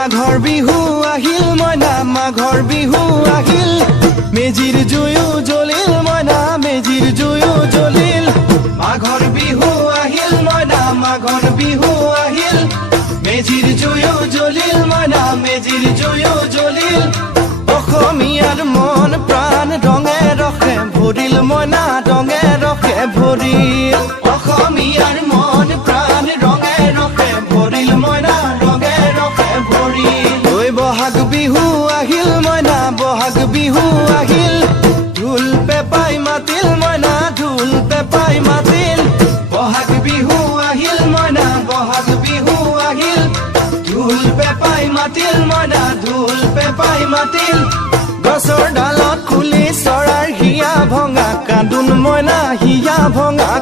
মাঘৰ বিহু আহিল মইনা মাঘৰ বিহু আহিল মেজিৰ জুয়ো জ্বলিল মইনা মেজিৰ জুয়ো জ্বলিল মাঘৰ বিহু আহিল মইনা মাঘৰ বিহু আহিল মেজিৰ জুয়ো জ্বলিল মইনা মেজিৰ জুয়ো জ্বলিল অসমীয়াৰ মন প্ৰাণ ৰঙে ৰসে ভৰিল মইনা ৰঙে ৰসে ভৰিল অসমীয়াৰ মন প্ৰাণ ৰঙে ৰসে ভৰিল মইনা ৰঙে ৰসে ভৰিল ঐ বহাগ বিহু আহিল মইনা বহাগ বিহু আহিল ঢোল পেপাই মাতিল মইনা ঢোল পেপাই মাতিল বহাগ বিহু আহিল মইনা বহাগ বিহু আহিল ঢোল পেপাই মাতিল মইনা ঢোল পেপাই মাতিল গছৰ ডালত খুলি চৰাইৰ হিয়া ভঙা কান্দোন মইনা হিয়া ভঙা